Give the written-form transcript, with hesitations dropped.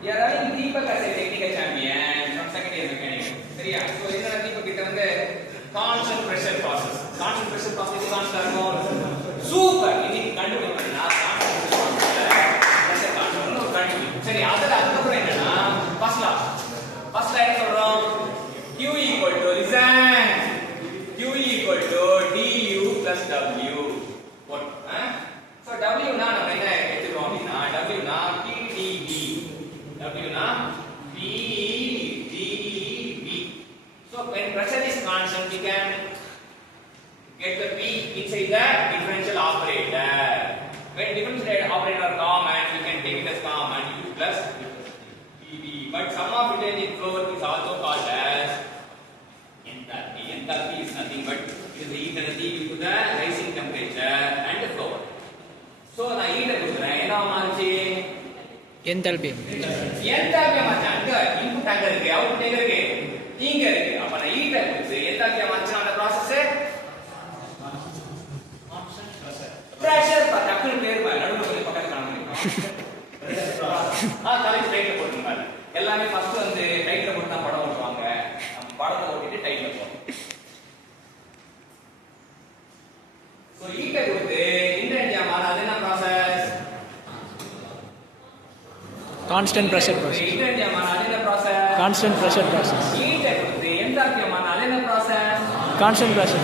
We are running Deepak as a technical champion from second year mechanics. சரியா? So என்ன Deepak கிட்ட வந்து constant pressure process. Constant pressure process constant இருக்கும். Super. இன்னைக்கு கண்டுபிடிப்பேன்னா pressure constant ஒரு கண்டுபிடி. சரி அதுக்கப்புறம் என்னன்னா first law என்ன சொல்றோம்? Q equal to listen. Q equal to du plus w. What? So w னா நம்ம என்ன எடுத்துறோம் அப்படினா w னா pdv. W na PDV. So when pressure is constant, we can get the P inside the differential operator. When differential operator are common, we can take it as common U plus PV. But sum of relative flow is also called as enthalpy. Enthalpy is nothing but it is the heat energy due to the rising temperature and the flow. So na heat கொடுக்கிறேன் என்ன மாறுச்சு enthalpy மச்சான் அங்க input அங்க இருக்கு output எங்க இருக்கு இங்க இருக்கு அப்ப நான் ஹீட் கொடுத்து enthalpy மச்சான் அந்த process பிரஷர் டக்குனு பேர் பாரு நடுவுல கொஞ்சம் பக்கத்துல காணுங்க தலைக்கு டைட்ல போட்டுங்க எல்லாமே ஃபர்ஸ்ட் வந்து டைட்ல போட்டு தான் படம் ஓட்டுவாங்க நம்ம படத்தை ஓட்டிட்டு டைட்ல போறோம் சோ ஹீட் கொடுத்து இன்டென்சிட்டி மாறாது என்ன process constant pressure process. Constant pressure process. Constant pressure.